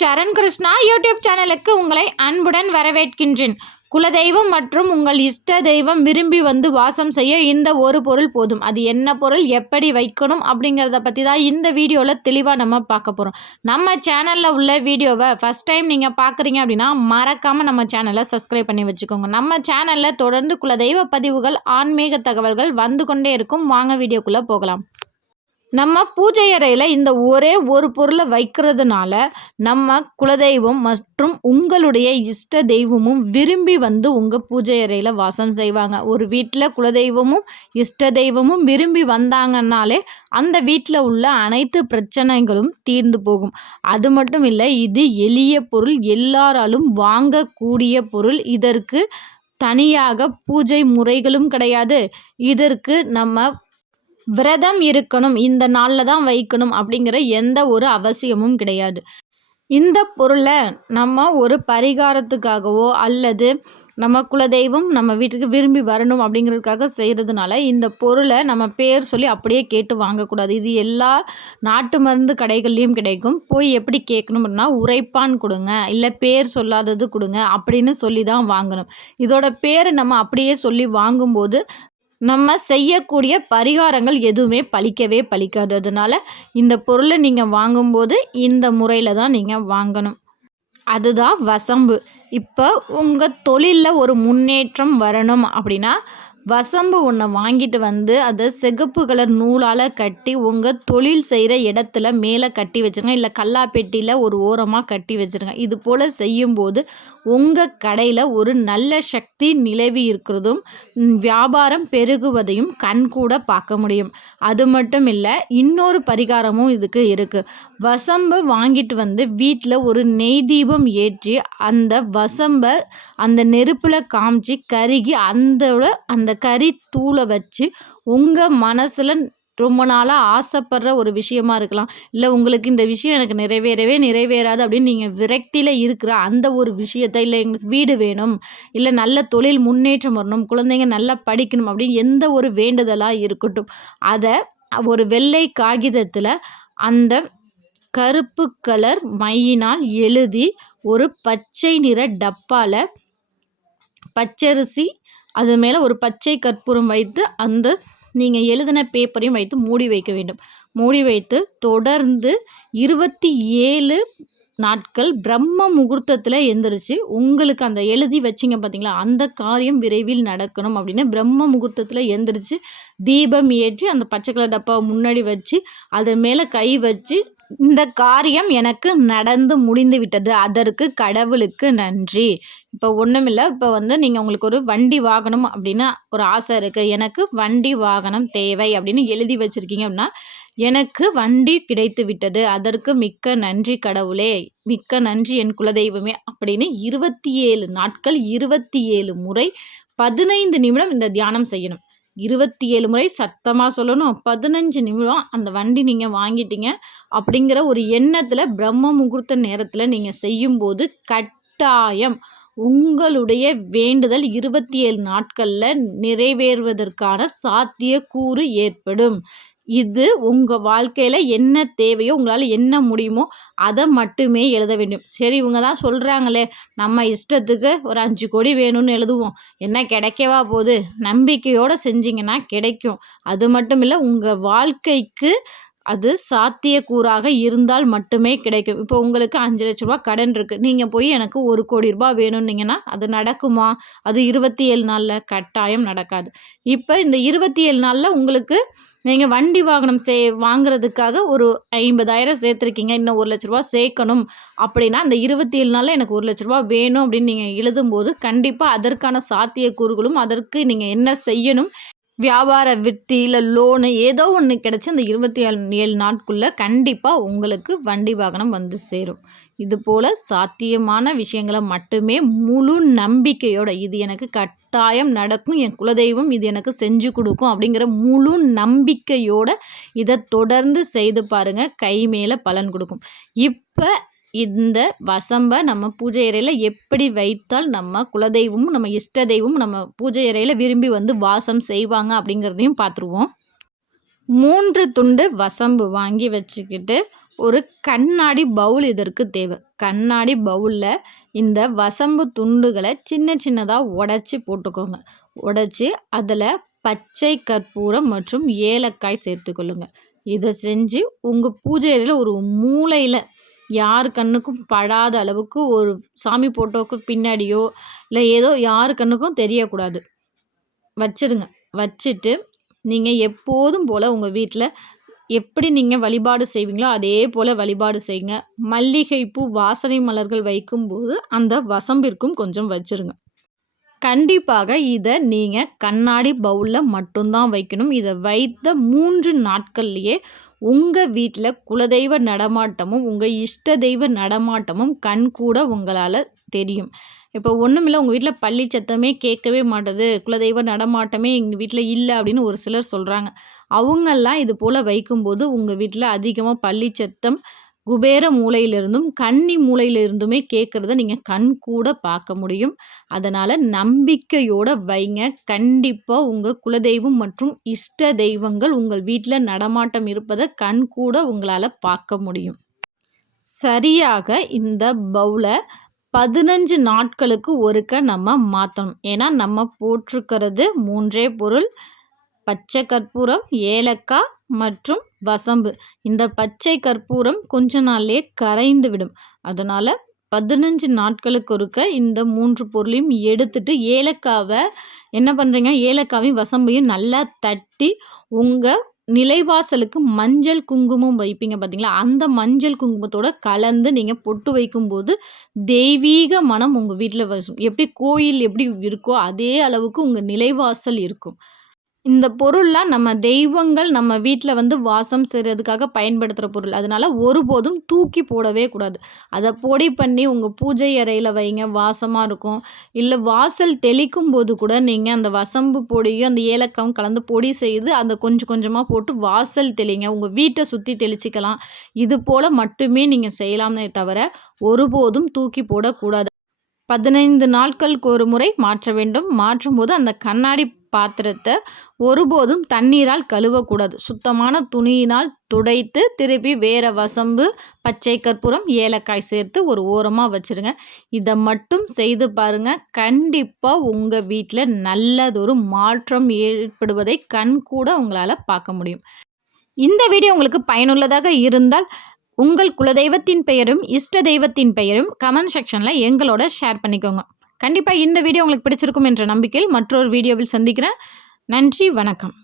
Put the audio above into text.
சரண் Krishna YouTube சேனலுக்கு உங்களை அன்புடன் வரவேற்கின்றேன். குலதெய்வம் மற்றும் உங்கள் இஷ்ட தெய்வம் விரும்பி வந்து வாசம் செய்ய இந்த ஒரு பொருள் போதும். அது என்ன பொருள், எப்படி வைக்கணும் அப்படிங்கிறத பற்றி தான் இந்த வீடியோவில் தெளிவாக நம்ம பார்க்க போகிறோம். நம்ம சேனலில் உள்ள வீடியோவை ஃபஸ்ட் டைம் நீங்கள் பார்க்குறீங்க அப்படின்னா மறக்காமல் நம்ம சேனலை சப்ஸ்கிரைப் பண்ணி வச்சுக்கோங்க. நம்ம சேனலில் தொடர்ந்து குலதெய்வ பதிவுகள், ஆன்மீக தகவல்கள் வந்து கொண்டே இருக்கும். வாங்க வீடியோக்குள்ளே போகலாம். நம்ம பூஜை அறையில் இந்த ஒரே ஒரு பொருளை வைக்கிறதுனால நம்ம குலதெய்வம் மற்றும் உங்களுடைய இஷ்ட தெய்வமும் விரும்பி வந்து உங்கள் பூஜை அறையில் வாசம் செய்வாங்க. ஒரு வீட்டில் குலதெய்வமும் இஷ்ட தெய்வமும் விரும்பி வந்தாங்கன்னாலே அந்த வீட்டில் உள்ள அனைத்து பிரச்சனைகளும் தீர்ந்து போகும். அது மட்டும் இல்லை, இது எளிய பொருள், எல்லாராலும் வாங்கக்கூடிய பொருள். இதற்கு தனியாக பூஜை முறைகளும் கிடையாது. இதற்கு நம்ம விரதம் இருக்கணும், இந்த நாளில் தான் வைக்கணும் அப்படிங்கிற எந்த ஒரு அவசியமும் கிடையாது. இந்த பொருளை நம்ம ஒரு பரிகாரத்துக்காகவோ அல்லது நம்ம குலதெய்வம் நம்ம வீட்டுக்கு விரும்பி வரணும் அப்படிங்கிறதுக்காக செய்கிறதுனால இந்த பொருளை நம்ம பேர் சொல்லி அப்படியே கேட்டு வாங்கக்கூடாது. இது எல்லா நாட்டு மருந்து கடைகள்லேயும் கிடைக்கும். போய் எப்படி கேட்கணும் அப்படின்னா, உரைப்பான் கொடுங்க, இல்லை பேர் சொல்லாதது கொடுங்க அப்படின்னு சொல்லி தான் வாங்கணும். இதோட பேர் நம்ம அப்படியே சொல்லி வாங்கும்போது நம்ம செய்யக்கூடிய பரிகாரங்கள் எதுவுமே பலிக்காது. அதனால் இந்த பொருளை நீங்கள் வாங்கும்போது இந்த முறையில் தான் நீங்கள் வாங்கணும். அதுதான் வசம்பு. இப்போ உங்கள் தொழிலில் ஒரு முன்னேற்றம் வரணும் அப்படின்னா வசம்பு ஒன்றை வாங்கிட்டு வந்து அதை சிகப்பு கலர் நூலால் கட்டி உங்கள் தொழில் செய்கிற இடத்துல மேலே கட்டி வச்சுருங்க, இல்லை கல்லாப்பெட்டியில் ஒரு ஓரமாக கட்டி வச்சுருங்க. இது போல் செய்யும்போது உங்கள் கடையில் ஒரு நல்ல சக்தி நிலவி இருக்கிறதும் வியாபாரம் பெருகுவதையும் கண்கூட பார்க்க முடியும். அது மட்டும் இல்லை, இன்னொரு பரிகாரமும் இதுக்கு இருக்குது. வசம்பை வாங்கிட்டு வந்து வீட்டில் ஒரு நெய் தீபம் ஏற்றி அந்த வசம்பை அந்த நெருப்பில் காமிச்சு கருகி அந்த கறி தூளை வச்சு உங்கள் மனசில் ரொம்ப நாளாக ஆசைப்படுற ஒரு விஷயமா இருக்கலாம், இல்லை உங்களுக்கு இந்த விஷயம் எனக்கு நிறைவேறாது அப்படின்னு நீங்கள் விரக்தியில் இருக்கிற அந்த ஒரு விஷயத்தை, இல்லை எங்களுக்கு வீடு வேணும், இல்லை நல்ல தொழில் முன்னேற்றம் வரணும், குழந்தைங்க நல்லா படிக்கணும் அப்படின்னு எந்த ஒரு வேண்டுதலாக இருக்கட்டும், அதை ஒரு வெள்ளை காகிதத்தில் அந்த கருப்பு கலர் மையினால் எழுதி ஒரு பச்சை நிற டப்பாவில் பச்சரிசி அது மேலே ஒரு பச்சை கற்பூரம் வைத்து அந்த நீங்கள் எழுதின பேப்பரையும் வைத்து மூடி வைக்க வேண்டும். மூடி வைத்து தொடர்ந்து 27 நாட்கள் பிரம்ம முகூர்த்தத்தில் எந்திரிச்சு உங்களுக்கு அந்த எழுதி வச்சிங்க பார்த்தீங்களா, அந்த காரியம் விரைவில் நடக்கணும் அப்படின்னு பிரம்ம முகூர்த்தத்தில் எந்திரிச்சு தீபம் ஏற்றி அந்த பச்சை கலர் டப்பாவை முன்னாடி வச்சு அதன் மேலே கை வச்சு, இந்த காரியம் எனக்கு நடந்து முடிந்து விட்டது, அதற்கு கடவுளுக்கு நன்றி. இப்போ ஒன்றுமில்லை, இப்போ நீங்கள் உங்களுக்கு ஒரு வண்டி வாகனம் அப்படின்னு ஒரு ஆசை இருக்குது, எனக்கு வண்டி வாகனம் தேவை அப்படின்னு எழுதி வச்சுருக்கீங்க அப்படின்னா, எனக்கு வண்டி கிடைத்து விட்டது, அதற்கு மிக்க நன்றி கடவுளே, மிக்க நன்றி என் குலதெய்வமே அப்படின்னு 27 நாட்கள் 27 முறை 15 நிமிடம் இந்த தியானம் செய்யணும். 27 முறை சத்தமாக சொல்லணும். 15 நிமிடம் அந்த வண்டி நீங்கள் வாங்கிட்டீங்க அப்படிங்கிற ஒரு எண்ணத்தில் பிரம்ம முகூர்த்த நேரத்தில் நீங்கள் செய்யும்போது கட்டாயம் உங்களுடைய வேண்டுதல் 27 நாட்களில் நிறைவேறுவதற்கான சாத்தியக்கூறு ஏற்படும். இது உங்கள் வாழ்க்கையில் என்ன தேவையோ, உங்களால் என்ன முடியுமோ அதை மட்டுமே எழுத வேண்டும். சரி, இவங்க தான் சொல்கிறாங்களே, நம்ம இஷ்டத்துக்கு ஒரு 5 கோடி வேணும்னு எழுதுவோம், என்ன கிடைக்கவா போகுது, நம்பிக்கையோடு செஞ்சிங்கன்னா கிடைக்கும். அது மட்டும் இல்லை, உங்கள் வாழ்க்கைக்கு அது சாத்தியக்கூறாக இருந்தால் மட்டுமே கிடைக்கும். இப்போ உங்களுக்கு 5 லட்ச ரூபா கடன் இருக்குது, நீங்கள் போய் எனக்கு 1 கோடி ரூபாய் வேணும்னீங்கன்னா அது நடக்குமா? அது 27 நாளில் கட்டாயம் நடக்காது. இப்போ இந்த 27 நாளில் உங்களுக்கு நீங்கள் வண்டி வாகனம் வாங்குறதுக்காக ஒரு 50,000 சேர்த்துருக்கீங்க, இன்னும் 1 லட்ச ரூபா சேர்க்கணும் அப்படின்னா அந்த 27 நாளில் எனக்கு 1 லட்ச ரூபா வேணும் அப்படின்னு நீங்கள் எழுதும்போது கண்டிப்பாக அதற்கான சாத்தியக்கூறுகளும், அதற்கு நீங்கள் என்ன செய்யணும், வியாபார விட்டு இல்லை லோனு ஏதோ ஒன்று கிடச்சி அந்த 27 நாட்குள்ளே கண்டிப்பாக உங்களுக்கு வண்டி வாகனம் வந்து சேரும். இது போல் சாத்தியமான விஷயங்களை மட்டுமே முழு நம்பிக்கையோட, இது எனக்கு கட்டாயம் நடக்கும், என் குலதெய்வம் இது எனக்கு செஞ்சு கொடுக்கும் அப்படிங்கிற முழு நம்பிக்கையோடு இதை தொடர்ந்து செய்து பாருங்கள், கை மேலே பலன் கொடுக்கும். இப்போ இந்த வசம்பை நம்ம பூஜை அறையில் எப்படி வைத்தால் நம்ம குலதெய்வமும் நம்ம இஷ்ட தெய்வமும் நம்ம பூஜை அறையில் விரும்பி வந்து வாசம் செய்வாங்க அப்படிங்கிறதையும் பார்த்துருவோம். 3 துண்டு வசம்பு வாங்கி வச்சுக்கிட்டு ஒரு கண்ணாடி பவுல் இதற்கு தேவை. கண்ணாடி பவுலில் இந்த வசம்பு துண்டுகளை சின்ன சின்னதாக உடச்சி போட்டுக்கோங்க. உடச்சி அதில் பச்சை கற்பூரம் மற்றும் ஏலக்காய் சேர்த்துக்கொள்ளுங்க. இதை செஞ்சு உங்கள் பூஜை அறையில் ஒரு மூலையில் யார் கண்ணுக்கும் படாத அளவுக்கு ஒரு சாமி போட்டோவுக்கு பின்னாடியோ இல்லை ஏதோ யார் கண்ணுக்கும் தெரியக்கூடாது வச்சிருங்க. வச்சுட்டு நீங்கள் எப்போதும் போல் உங்கள் வீட்டில் எப்படி நீங்கள் வழிபாடு செய்வீங்களோ அதே போல் வழிபாடு செய்யுங்க. மல்லிகைப்பூ வாசனை மலர்கள் வைக்கும்போது அந்த வசம்பிற்கும் கொஞ்சம் வச்சுருங்க. கண்டிப்பாக இதை நீங்கள் கண்ணாடி பவுலில் மட்டும்தான் வைக்கணும். இதை வைத்த 3 நாட்கள்லேயே உங்கள் வீட்டில் குலதெய்வ நடமாட்டமும் உங்கள் இஷ்ட தெய்வ நடமாட்டமும் கண்கூட உங்களால் தெரியும். இப்போ ஒன்றுமில்லை, உங்கள் வீட்டில் பள்ளி சத்தமே கேட்கவே மாட்டுது, குலதெய்வ நடமாட்டமே எங்கள் வீட்டில் இல்லை அப்படின்னு ஒரு சிலர் சொல்கிறாங்க. அவங்கெல்லாம் இது போல் வைக்கும்போது உங்கள் வீட்டில் அதிகமாக பள்ளி சத்தம் குபேர மூலையிலிருந்தும் கன்னி மூலையிலிருந்துமே கேட்குறத நீங்கள் கண் கூட பார்க்க முடியும். அதனால் நம்பிக்கையோடு வைங்க. கண்டிப்பாக உங்கள் குலதெய்வம் மற்றும் இஷ்ட தெய்வங்கள் உங்கள் வீட்டில் நடமாட்டம் இருப்பதை கண் கூட உங்களால் பார்க்க முடியும். சரியாக இந்த பவுலை 15 நாட்களுக்கு ஒருக்க நம்ம மாற்றணும். ஏன்னா நம்ம போட்டிருக்கிறது 3 பொருள்: பச்சை கற்பூரம், ஏலக்காய் மற்றும் வசம்பு. இந்த பச்சை கற்பூரம் கொஞ்ச நாள்லேயே கரைந்து விடும். அதனால் 15 நாட்களுக்கு ஒருக்க இந்த 3 பொருளையும் எடுத்துட்டு ஏலக்காவை என்ன பண்ணுறீங்க, ஏலக்காவையும் வசம்பையும் நல்லா தட்டி உங்கள் நிலைவாசலுக்கு மஞ்சள் குங்குமம் வைப்பீங்க பார்த்தீங்களா, அந்த மஞ்சள் குங்குமத்தோட கலந்து நீங்கள் பொட்டு வைக்கும்போது தெய்வீக மனம் உங்கள் வீட்டில் வரும். எப்படி கோயில் எப்படி இருக்கோ அதே அளவுக்கு உங்கள் நிலைவாசல் இருக்கும். இந்த பொருள்லாம் நம்ம தெய்வங்கள் நம்ம வீட்டில் வாசம் செய்கிறதுக்காக பயன்படுத்துகிற பொருள். அதனால் ஒருபோதும் தூக்கி போடவே கூடாது. அதை பொடி பண்ணி உங்கள் பூஜை அறையில் வைங்க, வாசமாக இருக்கும். இல்லை வாசல் தெளிக்கும் போது கூட நீங்கள் அந்த வசம்பு பொடியும் அந்த ஏலக்காவும் கலந்து பொடி செய்து அந்த கொஞ்சம் கொஞ்சமாக போட்டு வாசல் தெளிங்க. உங்கள் வீட்டை சுற்றி தெளிச்சிக்கலாம். இது போல் மட்டுமே நீங்கள் செய்யலாமே தவிர ஒருபோதும் தூக்கி போடக்கூடாது. 15 நாட்களுக்கு ஒரு முறை மாற்ற வேண்டும். மாற்றும்போது அந்த கண்ணாடி பாத்திரத்தை ஒருபோதும் தண்ணீரால் கழுவக்கூடாது. சுத்தமான துணியினால் துடைத்து திருப்பி வேறு வசம்பு, பச்சை கற்பூரம், ஏலக்காய் சேர்த்து ஒரு ஓரமாக வச்சுருங்க. இதை மட்டும் செய்து பாருங்கள். கண்டிப்பாக உங்கள் வீட்டில் நல்லதொரு மாற்றம் ஏற்படுவதை கண் கூட உங்களால் பார்க்க முடியும். இந்த வீடியோ உங்களுக்கு பயனுள்ளதாக இருந்தால் உங்கள் குலதெய்வத்தின் பெயரும் இஷ்ட தெய்வத்தின் பெயரும் கமெண்ட் செக்ஷனில் எங்களோட ஷேர் பண்ணிக்கோங்க. கண்டிப்பாக இந்த வீடியோ உங்களுக்கு பிடிச்சிருக்கும் என்ற நம்பிக்கையில் மற்றொரு வீடியோவில் சந்திக்கிறேன். நன்றி, வணக்கம்.